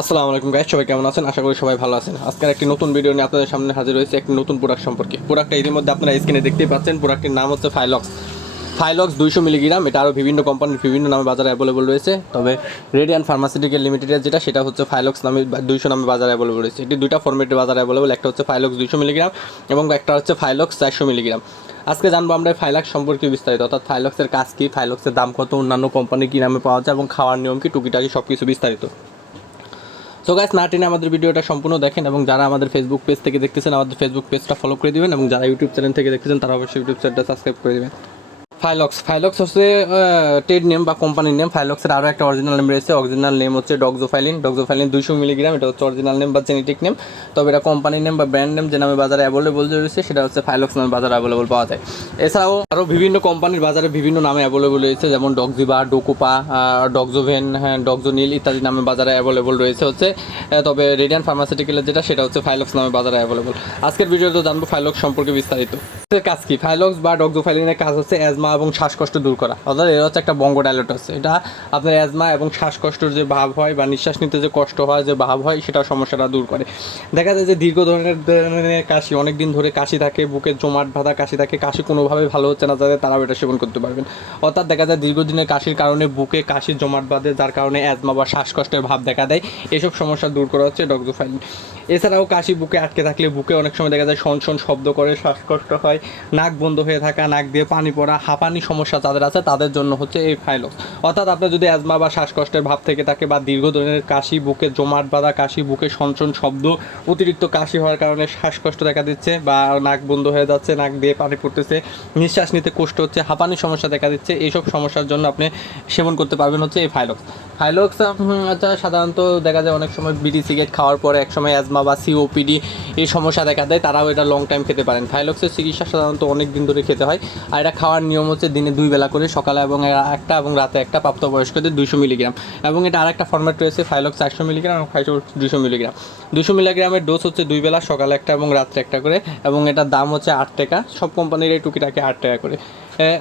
আসসালামু আলাইকুম গাইস, সবাই কেমন আছেন? আশা করি সবাই ভালো আছেন। আজকের একটি নতুন ভিডিও নিয়ে আপনাদের সামনে হাজির হয়েছে একটি নতুন প্রোডাক্ট সম্পর্কে। প্রোডাক্টটা এর মধ্যে আপনারা স্ক্রিনে দেখতেই পাচ্ছেন। প্রোডাক্টের নাম হচ্ছে ফাইলক্স 200 মিলিগ্রাম। এটা আরও বিভিন্ন কোম্পানির বিভিন্ন নামে বাজারে অ্যাভেলেবল রয়েছে, তবে রেডিয়ান ফার্মাসিউটিক্যাল লিমিটেডের যেটা সেটা হচ্ছে ফাইলক্স নামে 200 নামে বাজারে অ্যাভেলেবল রয়েছে। এটি দুইটা ফরম্যাটের বাজারে অ্যাভেলেবল, একটা হচ্ছে ফাইলক্স 200 মিলিগ্রাম এবং একটা হচ্ছে ফাইলক্স 400 মিলিগ্রাম। আজকে জানবো আমরা ফাইলক্স সম্পর্কে বিস্তারিত, অর্থাৎ ফাইলক্সের কাজ কী, ফাইলক্সের দাম কত, অন্যান্য কোম্পানি কী নামে পাওয়া যায় এবং খাওয়ার নিয়ম কী, টুকিটাকি সব কিছু বিস্তারিত। তো গাইস, না টেনে আমাদের ভিডিওটা সম্পূর্ণ দেখেন এবং যারা আমাদের ফেসবুক পেজ থেকে দেখতেছেন আমাদের ফেসবুক পেজটা ফলো করে দিবেন এবং যারা ইউটিউব চ্যানেল থেকে দেখতেছেন তারা অবশ্যই ইউটিউব চ্যানেলটা সাবস্ক্রাইব করে দেবেন। ফাইলক্স হচ্ছে ট্রেড নেম বা কোম্পানির নেম। ফাইলক্সের আরও একটা অরিজিনাল নেম রয়েছে, অরিজিনাল নেম হচ্ছে ডক্সোফাইলিন 200 মিলিগ্রাম। এটা হচ্ছে অরিজিনাল নেম বা জেনেটিক নেম, তবে এটা কোম্পানির নেম বা ব্র্যান্ড নেম যে নামে বাজারে অ্যাভেলেবল রয়েছে সেটা হচ্ছে ফাইলক্স নামে বাজারে অ্যাভেলেবল পাওয়া যায়। এছাড়াও আরও বিভিন্ন কোম্পানির বাজারে বিভিন্ন নামে অ্যাভেলেবল রয়েছে, যেমন ডক্সিবা, ডোকোপা, ডক্সোভেন, ডক্সোনিল ইত্যাদি নামে বাজারে অ্যাভেলেবল রয়েছে হচ্ছে। তবে রেডিয়ান ফার্মাসিউটিক্যালের যেটা সেটা হচ্ছে ফাইলক্স নামে বাজারে অ্যাভেলেবল। আজকের ভিডিওতে জানবো ফাইলক্স সম্পর্কে বিস্তারিত। কাজ কি? ফাইলক্স বা ডক্সোফাইলিনের কাজ হচ্ছে অ্যাজমা এবং শ্বাসকষ্ট দূর করা, অর্থাৎ এর হচ্ছে একটা বঙ্গোডাইলেটস। এটা আপনার অ্যাজমা এবং শ্বাসকষ্টর যে ভাব হয় বা নিঃশ্বাস নিতে যে কষ্ট হয়, যে ভাব হয়, সেটা সমস্যাটা দূর করে। দেখা যায় যে দীর্ঘ ধরনের কাশি, অনেক দিন ধরে কাশি থাকে, বুকে জমাট বাঁধা কাশি থাকে, কাশি কোনোভাবে ভালো হচ্ছে না যাদের, তারাও এটা সেবন করতে পারবেন। অর্থাৎ দেখা যায় দীর্ঘদিনের কাশির কারণে বুকে কাশির জমাট বাঁধে, যার কারণে অ্যাজমা বা শ্বাসকষ্টের ভাব দেখা দেয়, এসব সমস্যা দূর করা হচ্ছে ডক্সোফাইলিন। এছাড়াও কাশি বুকে আটকে থাকলে, বুকে অনেক সময় দেখা যায় শন শব্দ করে, শ্বাসকষ্ট হয়, নাক বন্ধ হয়ে থাকা, নাক দিয়ে পানি পড়া, হাঁপানি সমস্যা যাদের আছে তাদের জন্য হচ্ছে এই ফাইলক্স। অর্থাৎ আপনার যদি অ্যাজমা বা শ্বাসকষ্টের ভাব থেকে থাকে বা দীর্ঘদিনের কাশি, বুকে জমাট বাঁধা কাশি, বুকে শন শব্দ, অতিরিক্ত কাশি হওয়ার কারণে শ্বাসকষ্ট দেখা দিচ্ছে বা নাক বন্ধ হয়ে যাচ্ছে, নাক দিয়ে পানি পড়তেছে, নিঃশ্বাস নিতে কষ্ট হচ্ছে, হাঁপানি সমস্যা দেখা দিচ্ছে, এইসব সমস্যার জন্য আপনি সেবন করতে পারবেন হচ্ছে এই ফাইলক্স। সাধারণত দেখা যায় অনেক সময় বিড়ি সিগারেট খাওয়ার পরে এক সময় অ্যাজমা বা সিওপিডি এই সমস্যা দেখা দেয়, তারাও এটা লং টাইম খেতে পারেন। ফাইলক্সের চিকিৎসা সাধারণত অনেক দিন ধরে খেতে হয়, আর এটা খাওয়ার নিয়ম হচ্ছে দিনে 2 বেলা করে, সকালে এবং একটা এবং রাতে একটা, প্রাপ্তবয়স্কদের 200 মিলিগ্রাম। এবং এটা আরেকটা ফরম্যাট রয়েছে ফাইলক্স 400 মিলিগ্রাম এবং ফাইলক্স 200 মিলিগ্রাম। 200 মিলিগ্রামের ডোজ হচ্ছে 2 বেলা, সকালে একটা এবং রাত্রে একটা করে, এবং এটার দাম হচ্ছে 8 টাকা। সব কোম্পানির এই টুকিটাকে 8 টাকা করে,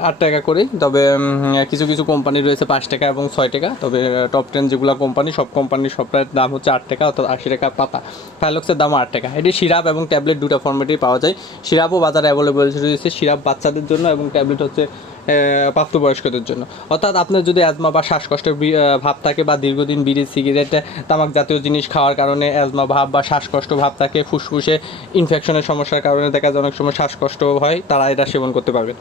8 টাকা করে। তবে কিছু কিছু কোম্পানি রয়েছে 5 টাকা এবং 6 টাকা। তবে টপ 10 যেগুলো কোম্পানি, সব কোম্পানির সবটার দাম হচ্ছে 8 টাকা, অর্থাৎ 80 টাকা পাতা। ফাইলক্সের দাম 8 টাকা। এটি সিরাপ এবং ট্যাবলেট দুটো ফর্মেটেই পাওয়া যায়। সিরাপও বাজারে অ্যাভেলেবল রয়েছে, সিরাপ বাচ্চাদের জন্য এবং ট্যাবলেট হচ্ছে প্রাপ্তবয়স্কদের জন্য। অর্থাৎ আপনার যদি অ্যাজমা বা শ্বাসকষ্টের ভাব থাকে বা দীর্ঘদিন বিড়ি সিগারেট তামাক জাতীয় জিনিস খাওয়ার কারণে অ্যাজমা ভাব বা শ্বাসকষ্ট ভাব থাকে, ফুসফুসে ইনফেকশনের সমস্যার কারণে দেখা যায় অনেক সময় শ্বাসকষ্ট হয়, তারা এটা সেবন করতে পারবে।